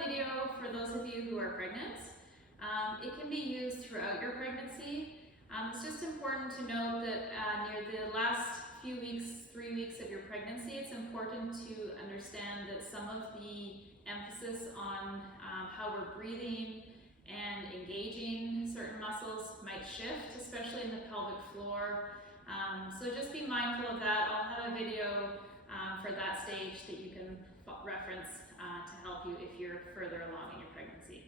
video for those of you who are pregnant. It can be used throughout your pregnancy. It's just important to note that near the last few weeks, 3 weeks of your pregnancy, it's important to understand that some of the emphasis on how we're breathing and engaging certain muscles might shift, especially in the pelvic floor. So just be mindful of that. I'll have a video for that stage that you can reference to help you if you're further along in your pregnancy.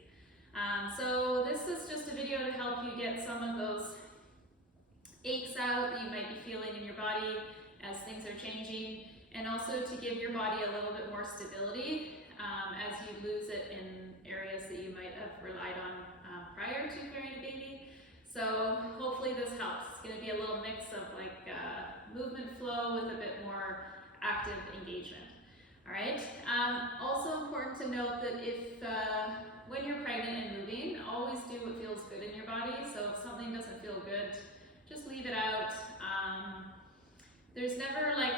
So this is just a video to help you get some of those aches out that you might be feeling in your body as things are changing, and also to give your body a little bit more stability as you lose it in areas that you might have relied on prior to carrying a baby. So hopefully this helps. It's going to be a little mix of like movement flow with a bit more active engagement. All right. Also important to note that if when you're pregnant and moving, always do what feels good in your body. So if something doesn't feel good, just leave it out. There's never like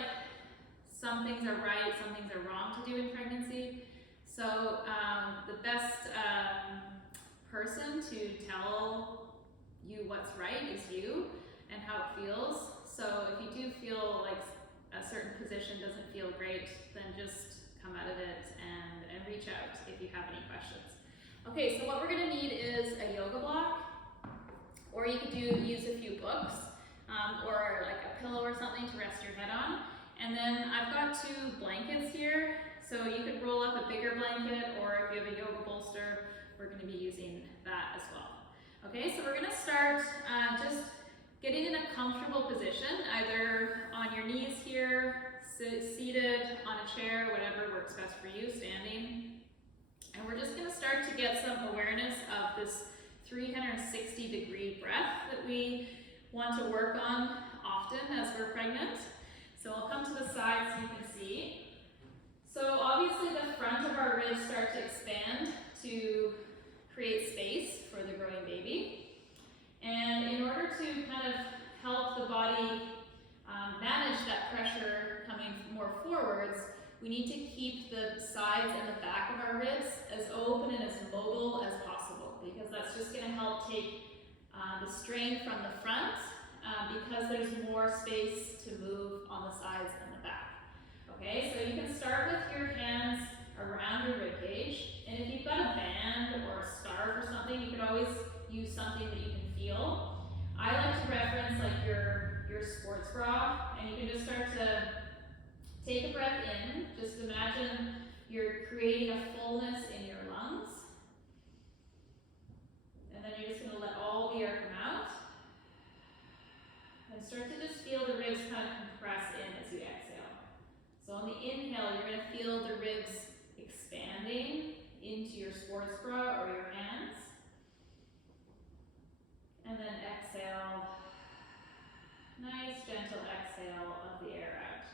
some things are right, some things are wrong to do in pregnancy. So the best person to tell you what's right is you and how it feels. So if you do feel like a certain position doesn't feel great, then just come out of it and reach out if you have any questions. Okay, so what we're gonna need is a yoga block, or you could use a few books, or like a pillow or something to rest your head on. And then I've got 2 blankets here, so you could roll up a bigger blanket, or if you have a yoga bolster, we're gonna be using that as well. Okay, so we're gonna start just getting in a comfortable position, either on your knees here, seated, on a chair, whatever works best for you, standing. And we're just gonna start to get some awareness of this 360-degree breath that we want to work on often as we're pregnant. So I'll come to the side so you can see. So obviously the front of our ribs start to expand to create space for the growing baby. And in order to kind of help the body manage that pressure coming more forwards, we need to keep the sides and the back of our ribs as open and as mobile as possible, because that's just going to help take the strain from the front, because there's more space to move on the sides and the back. Okay, so you can start with your hands around your rib cage, and if you've got a band or a scarf or something, you could always use something that you can feel. I like to reference like your sports bra, and you can just start to take a breath in. Just imagine you're creating a fullness in your lungs, and then you're just going to let all the air come out, and start to just feel the ribs kind of compress in as you exhale. So on the inhale, you're going to feel the ribs expanding into your sports bra or your hands. And then exhale, nice gentle exhale of the air out.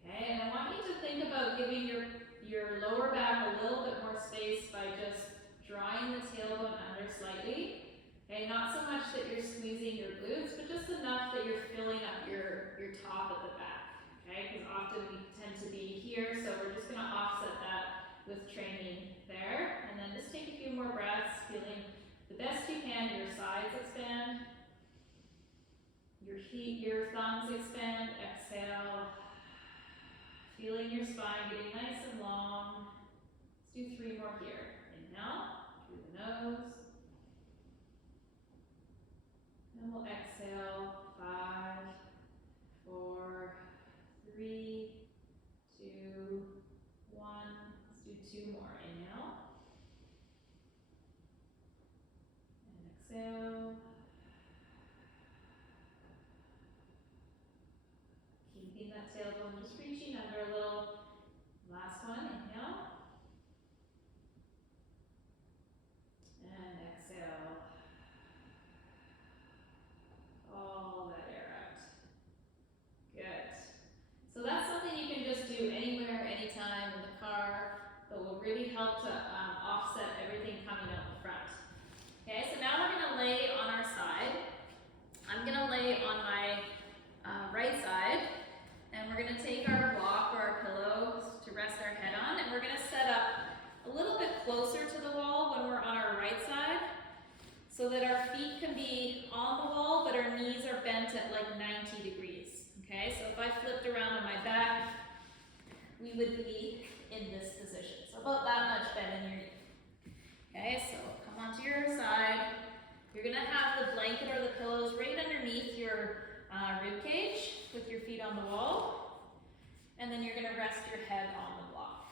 Okay, and I want you to think about giving your lower back a little bit more space by just drawing the tailbone under slightly. Okay, not so much that you're squeezing your glutes, but just enough that you're filling up your top at the back. Okay, because often we tend to be here, so we're just going to offset that with training there. And then just take a few more breaths, feeling the best you can, your sides expand, your thumbs expand, exhale, feeling your spine getting nice and long. Let's do 3 more here. Inhale, through the nose, and we'll exhale, 5, 4, 3, 2, 1. Let's do 2 more. Inhale. Exhale. Keeping that tailbone just reaching under a little. Last one, inhale. And exhale. All that air out. Good. So that's something you can just do anywhere, anytime, in the car, that will really help to offset everything coming out the front. Okay, so now we're going to lay on our side. I'm going to lay on my right side, and we're going to take our block or our pillow to rest our head on, and we're going to set up a little bit we would be in this position. So about that much bend in your knee. Okay, so come onto your side. You're gonna have the blanket or the pillows right underneath your rib cage with your feet on the wall. And then you're gonna rest your head on the block.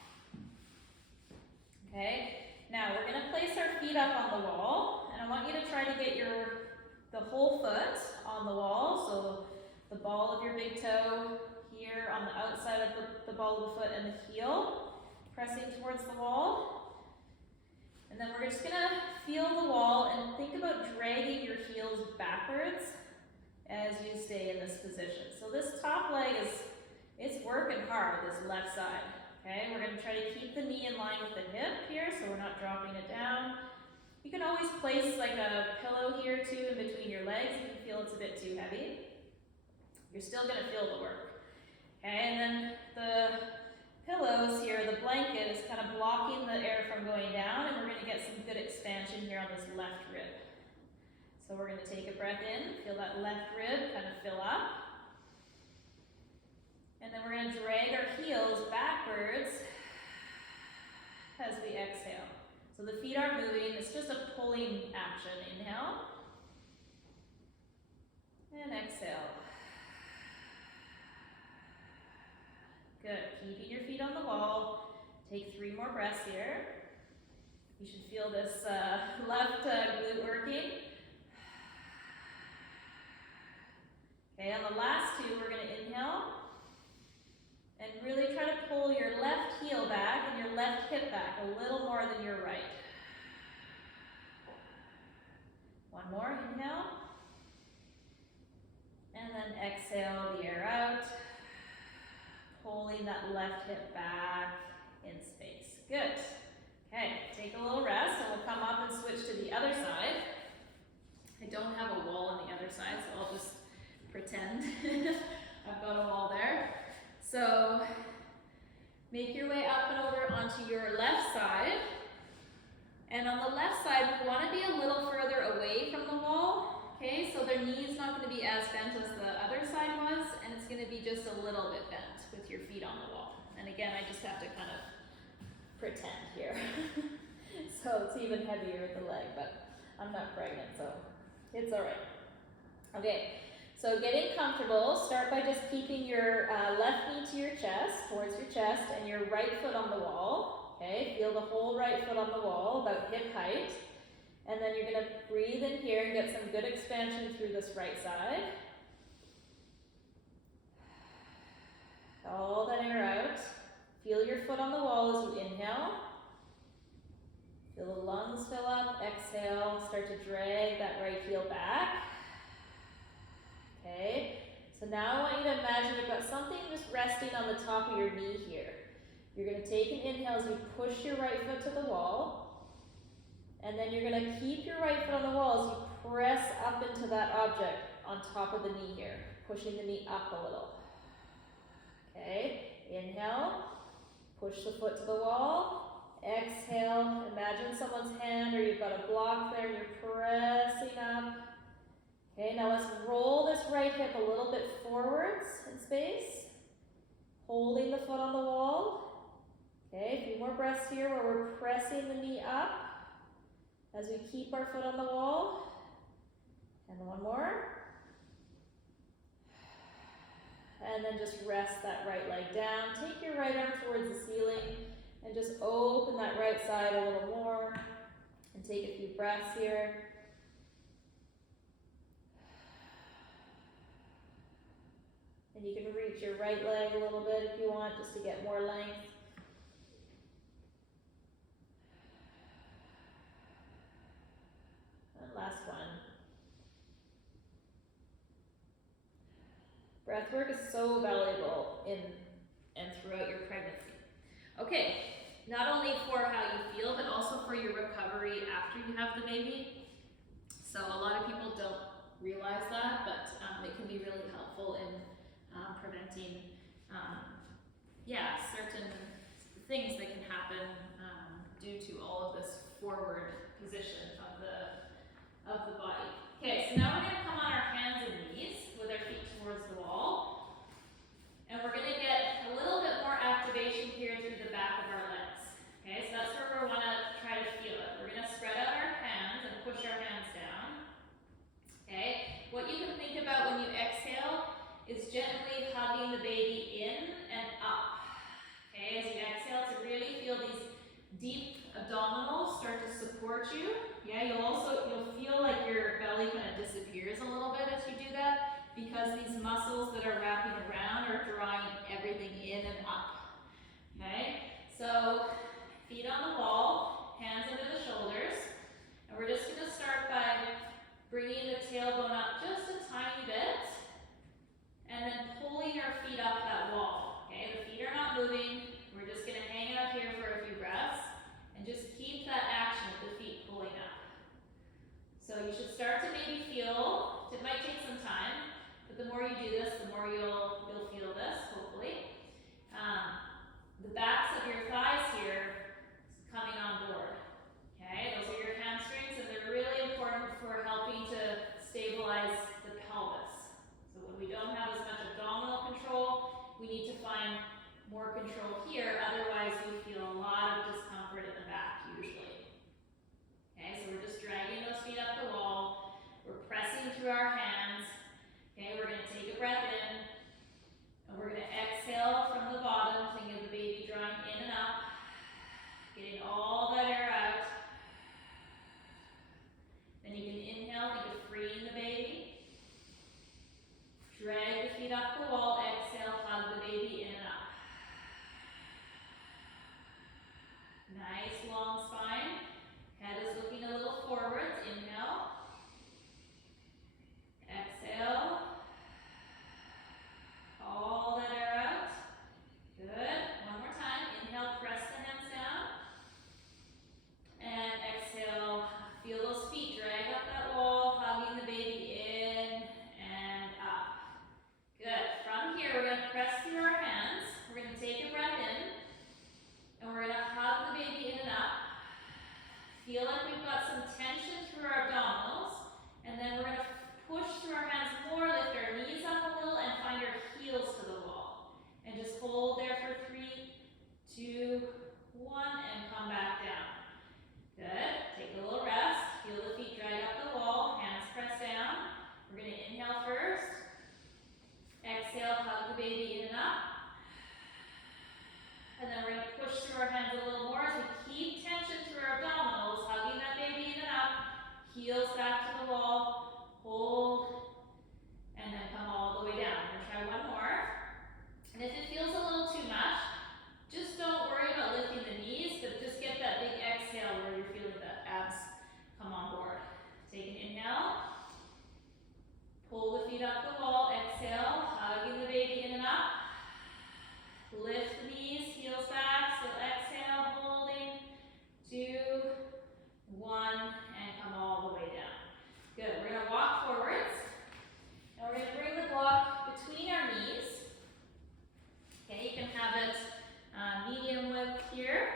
Okay, now we're gonna place our feet up on the wall, and I want you to try to get the whole foot on the wall, so the ball of your big toe here on the outside of the ball of the foot and the heel, pressing towards the wall. And then we're just gonna feel the wall and think about dragging your heels backwards as you stay in this position. So this top leg it's working hard, this left side. Okay, we're gonna try to keep the knee in line with the hip here, so we're not dropping it down. You can always place like a pillow here too in between your legs if you feel it's a bit too heavy. You're still gonna feel the work. Okay, and then the pillows here, the blanket is kind of blocking the air from going down, and we're gonna get some good expansion here on this left rib. So we're gonna take a breath in, feel that left rib kind of fill up. And then we're gonna drag our heels backwards as we exhale. So the feet aren't moving, it's just a pulling action. Inhale. And exhale. Good, keeping your feet on the wall. Take 3 more breaths here. You should feel this left glute working. Okay, on the last 2, we're gonna inhale. And really try to pull your left heel back and your left hip back a little more than your right. One more, inhale. And then exhale the air out. Pulling that left hip back in space. Good. Okay, take a little rest and we'll come up and switch to the other side. I don't have a wall on the other side, so I'll just pretend I've got a wall there. So make your way up and over onto your left side. And on the left side, we want to be a little further away from the wall. Okay, so their knee is not going to be as bent as the other side was, and it's going to be just a little bit bent with your feet on the wall. And again, I just have to kind of pretend here. So it's even heavier with the leg, but I'm not pregnant, so it's all right. Okay. So getting comfortable, start by just keeping your left knee to your chest, towards your chest, and your right foot on the wall. Okay, feel the whole right foot on the wall, about hip height. And then you're gonna breathe in here and get some good expansion through this right side. All that air out. Feel your foot on the wall as you inhale. Feel the lungs fill up, exhale, start to drag that right heel back. Okay, so now I want you to imagine you've got something just resting on the top of your knee here. You're going to take an inhale as you push your right foot to the wall, and then you're going to keep your right foot on the wall as you press up into that object on top of the knee here, pushing the knee up a little. Okay, inhale, push the foot to the wall, exhale, imagine someone's hand or you've got a block there and you're pressing up. Okay, now let's roll this right hip a little bit forwards in space, holding the foot on the wall. Okay, a few more breaths here where we're pressing the knee up as we keep our foot on the wall. And one more. And then just rest that right leg down. Take your right arm towards the ceiling and just open that right side a little more. And take a few breaths here. And you can reach your right leg a little bit if you want, just to get more length. And last one. Breathwork is so valuable in and throughout your pregnancy. Okay, not only for how you feel, but also for your recovery after you have the baby. So a lot of people don't realize that, but it can be really helpful in preventing certain things that can happen due to all of this forward position of the body. Okay, so now we're going to come on our hands and knees with our feet towards the wall. And we're going to get a little bit more activation control here, otherwise we feel a lot of discomfort in the back usually. Okay, so we're just dragging those feet up the wall, we're pressing through our hands. Okay, we're going to take a breath in, and we're going to exhale from the bottom, think of the baby drawing in and up, getting all that air out. Then you can inhale, think of freeing the baby. Drag the feet up the wall, exhale, hug the baby in and up. Nice long spine. Head is looking a little forwards. Inhale. Exhale. All that air out. Good. One more time. Inhale, press the hands down. And exhale, feel those feet drag up that wall, hugging the baby in and up. Good. From here, we're going to press through our hands. We're going to take a breath in, and we're going to hug the baby in and up. Feel like we've got some tension through our abdominals, and then we're going to push through our hands more, lift our knees up a little, and find our heels to the wall. And just hold there for 3, 2, 1, and come back down. Good. Take a little rest. Feel the feet drag up the wall, hands press down. We're going to inhale first. Exhale, hug the baby in and up. And then we're going to push through our hands a little more as we keep tension through our abdominals, hugging that baby in and up. Heels back to the wall. Hold. And then come all the way down. We're going to try one more. And if it feels a little too much, just don't worry about lifting the knees, but just get that big exhale where you're feeling the abs come on board. Take an inhale. Pull the feet up the wall. Exhale, hugging the baby in and up. Lift the knees, heels back. Still exhale, holding. 2, 1, and come all the way down. Good. We're going to walk forwards. And we're going to bring the block between our knees. Okay, you can have it medium width here.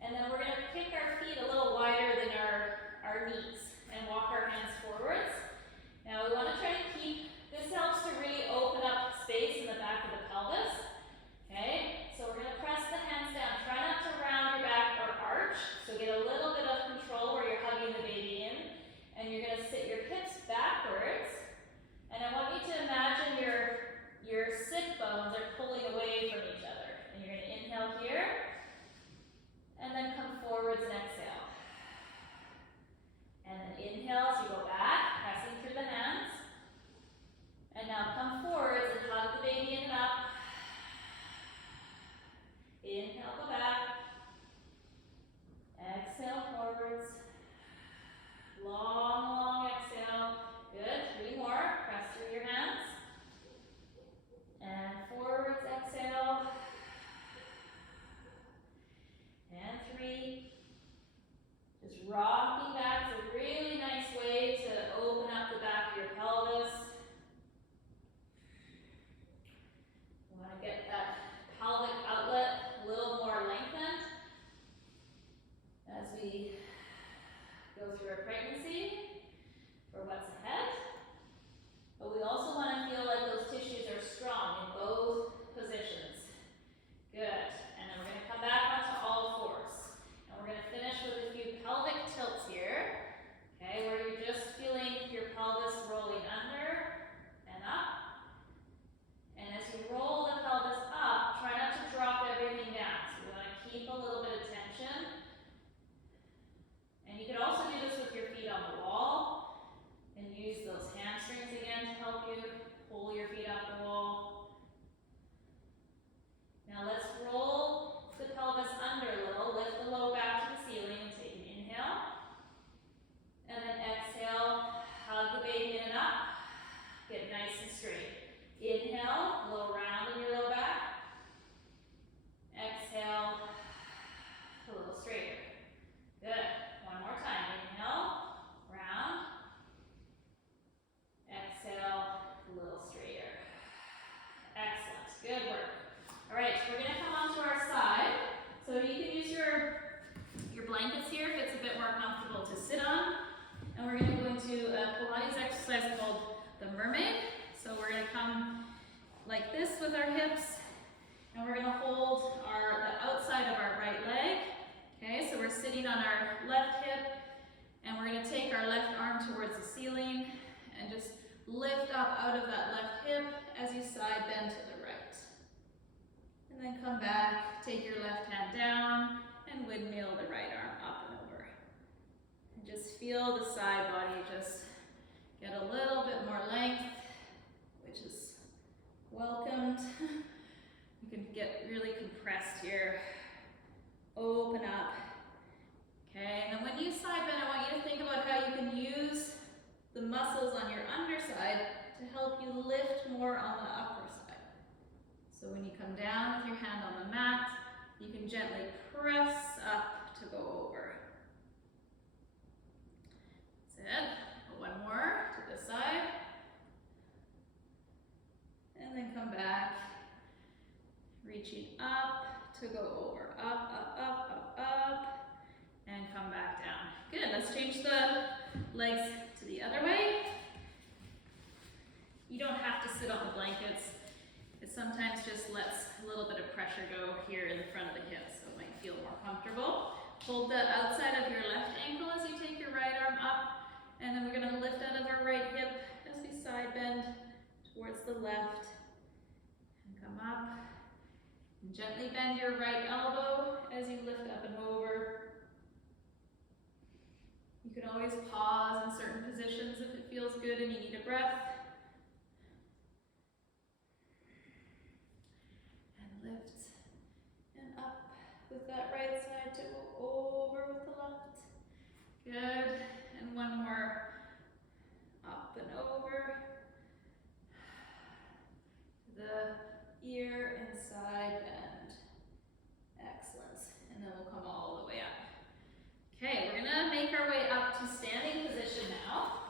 And then we're going to kick our feet a little wider than our knees and walk our hands forwards. Now we want to try to keep, this helps to really open up space in the back of the pelvis. Okay, so we're going to press the hands down. Try not to round your back or arch. So get a little bit of control where you're hugging the baby in. And you're going to sit your hips backwards. And I want you to imagine your sit bones are pulling away from each other. And you're going to inhale here. And then come forwards and exhale. And then inhale as you go back, pressing through the hands. And now come forwards and hug the baby in and up. Inhale, go back. Exhale forwards. Long, long exhale. Good. 3 more. Press through your hands. And forwards, exhale. And 3. Just rocking back. It's a really nice way to open up the back of your pelvis. You want to get that pelvic outlet a little more lengthened as we go through our pregnancy for what's ahead. But we also want to feel like those tissues are strong in both positions. Good. And then we're going to come back onto all fours. And we're going to finish with a few pelvic tilts here. Okay, where you're just feeling your pelvis rolling under and up. And as you roll the pelvis up, try not to drop everything down. So we want to keep a little bit of tension. And you could also do this with your feet on the wall and use those hamstrings again to help you pull your feet up the wall. Now let's roll the pelvis under a little, lift the low back to the ceiling and take an inhale. And then exhale, hug the baby in and up, get nice and straight. Inhale, a little round in your low back. Exhale, a little straighter. Good. One more time. Inhale, round. Exhale, a little straighter. Excellent. Good work. All right, we're going to come onto our side. So you can use your blankets here if it's a bit more comfortable to sit on. And we're going to go into a Pilates exercise called the mermaid. So we're going to come like this with our hips. And we're going to hold sitting on our left hip, and we're gonna take our left arm towards the ceiling and just lift up out of that left hip as you side bend to the right. And then come back, take your left hand down, and windmill the right arm up and over. And just feel the side body just get a little bit more length, which is welcomed. You can get really compressed here. Open up. Okay, and then when you side bend, I want you to think about how you can use the muscles on your underside to help you lift more on the upper side. So when you come down with your hand on the mat, you can gently press up to go over. That's it. One more to this side. And then come back, reaching up to go over. Up, up, up, up, up, and come back down. Good, let's change the legs to the other way. You don't have to sit on the blankets. It sometimes just lets a little bit of pressure go here in the front of the hips, so it might feel more comfortable. Hold the outside of your left ankle as you take your right arm up, and then we're gonna lift out of our right hip as we side bend towards the left, and come up. And gently bend your right elbow as you lift up and over. You can always pause in certain positions if it feels good and you need a breath. And lift and up with that right side to go over with the left. Good. And one more. Up and over. The ear and side bend. Excellent. And then we'll come all the way up. Okay, we're gonna make our way up to standing position now.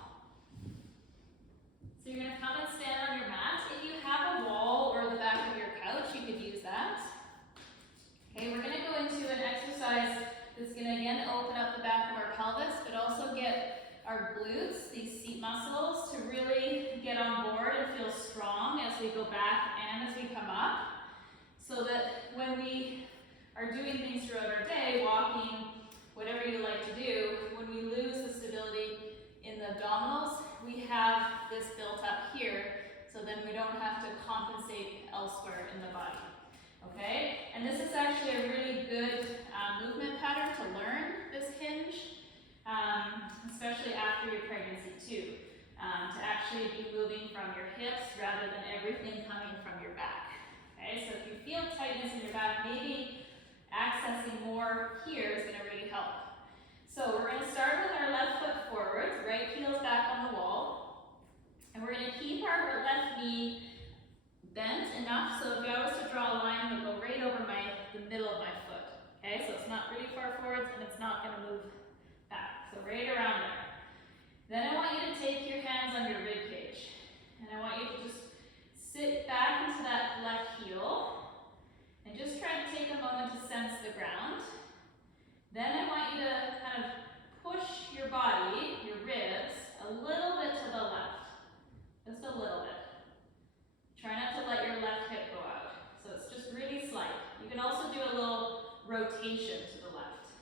So you're gonna come and stand on your mat. If you have a wall or the back of your couch, you could use that. Okay, we're gonna go into an exercise that's gonna again open up the back of our pelvis, but also get our glutes, these seat muscles, to really get on board and feel strong as we go back and as we come up, so that when we are doing things throughout our day, walking, whatever you like to do, when we lose the stability in the abdominals, we have this built up here, so then we don't have to compensate elsewhere in the body. Okay? And this is actually a really good movement pattern to learn, this hinge, especially after your pregnancy too, to actually be moving from your hips rather than everything coming from your back. Okay? So if you feel tightness in your back, maybe accessing more here is going to really help. So we're going to start with our left foot forwards, right heel's back on the wall, and we're going to keep our left knee bent enough so if I was to draw a line, it would go right over the middle of my foot. Okay, so it's not really far forwards and it's not going to move back. So right around there. Then I want you to take your hands on your rib cage, and I want you to just sit back into that left heel. And just try to take a moment to sense the ground. Then I want you to kind of push your body, your ribs, a little bit to the left. Just a little bit. Try not to let your left hip go out. So it's just really slight. You can also do a little rotation to the left.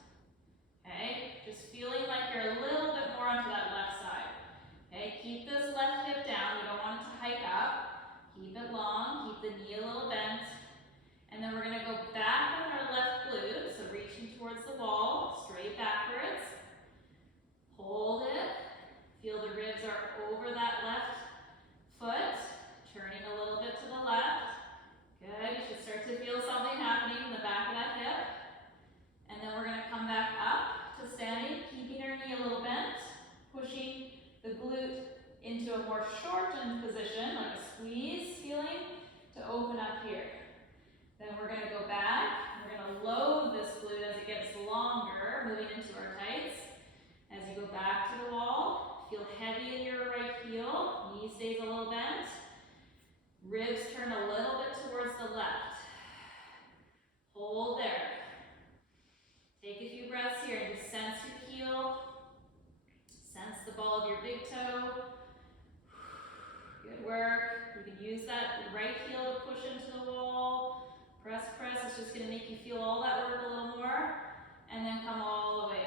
Okay? Just feeling like you're a little bit more onto that left side. Okay? Keep this left hip down. We don't want it to hike up. Keep it long. Keep the knee a little bent. And then we're going to go back with our left glute, so reaching towards the wall, straight backwards. Hold it. Feel the ribs are over that left foot, turning a little bit to the left. Good, you should start to feel something happening in the back of that hip. And then we're going to come back up to standing, keeping our knee a little bent, pushing the glute into a more shortened position, like a squeeze feeling, to open up here. Then we're going to go back, we're going to load this glute as it gets longer, moving into our tights. As you go back to the wall, feel heavy in your right heel, knee stays a little bent. Ribs turn a little bit towards the left. Hold there. Take a few breaths here and just sense your heel. Sense the ball of your big toe. Good work. You can use that right heel to push into the wall. Press, press. It's just going to make you feel all that work a little more. And then come all the way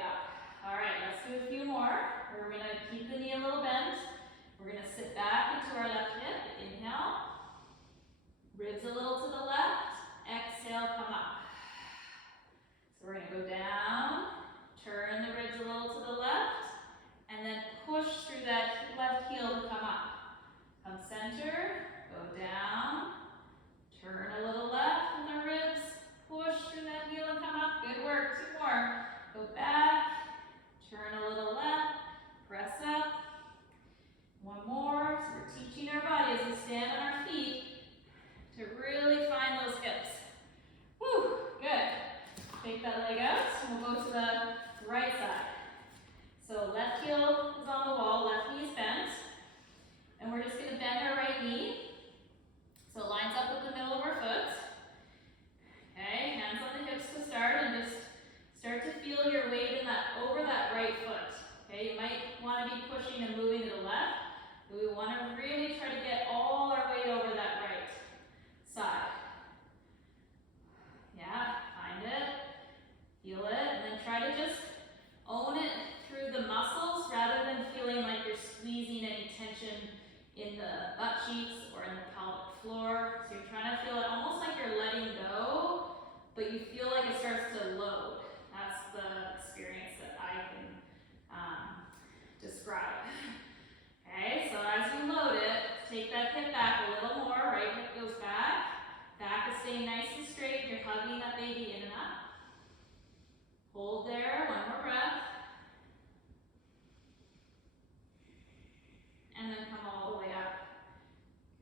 but you feel like it starts to load. That's the experience that I can describe. Okay, so as you load it, take that hip back a little more, right hip goes back. Back is staying nice and straight, you're hugging that baby in and up. Hold there, one more breath. And then come all the way up.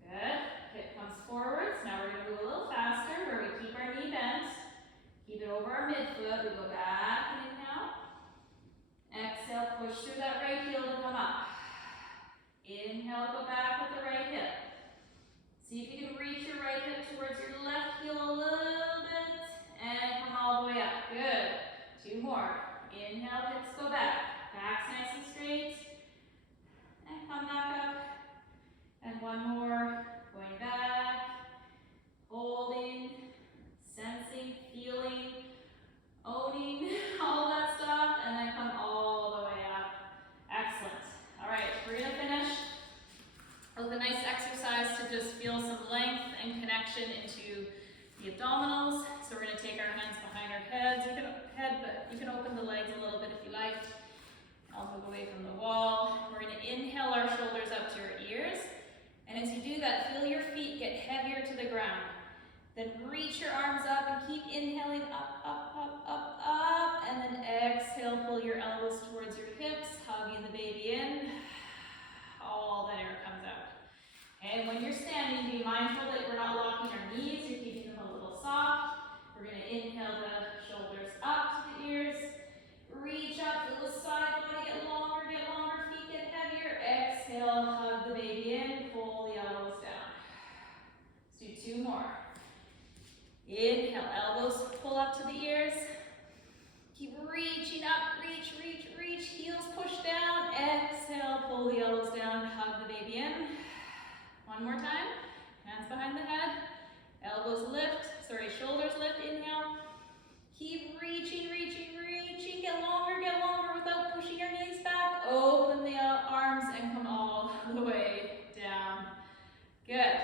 Good, hip comes forwards. Now we're gonna move a little faster where we keep our knee bent. Keep it over our midfoot, we go back and inhale. Exhale, push through that right heel to come up. Inhale, go back with the right hip. See if you can reach your right hip towards your left heel a little bit. And come all the way up. Good. 2 more. Inhale, hips go back. Back's nice and straight. And come back up. And 1 more. Going back. Holding. Sensing, feeling, owning all that stuff. And then come all the way up. Excellent. All right, we're going to finish with a nice exercise to just feel some length and connection into the abdominals. So we're going to take our hands behind our heads. You can open the legs a little bit if you like. I'll move away from the wall. We're going to inhale our shoulders up to your ears. And as you do that, feel your feet get heavier to the ground. Then reach your arms up and keep inhaling up, up, up, up, up. And then exhale, pull your elbows towards your hips, hugging the baby in. All that air comes out. And when you're standing, be mindful that we're not locking our knees, you're keeping them a little soft. We're going to inhale the shoulders up to the ears. Reach up, feel the side body get longer, feet get heavier. Exhale, hug the baby in, pull the elbows down. Let's do 2 more. Inhale, elbows pull up to the ears. Keep reaching up, reach, reach, reach. Heels push down. Exhale, pull the elbows down, hug the baby in. 1 more time. Hands behind the head. Elbows lift. Shoulders lift. Inhale. Keep reaching, reaching, reaching. Get longer without pushing your knees back. Open the arms and come all the way down. Good.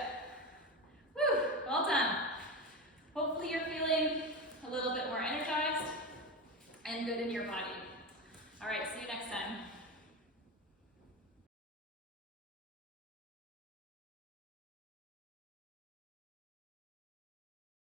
Woo, well done. Hopefully you're feeling a little bit more energized and good in your body.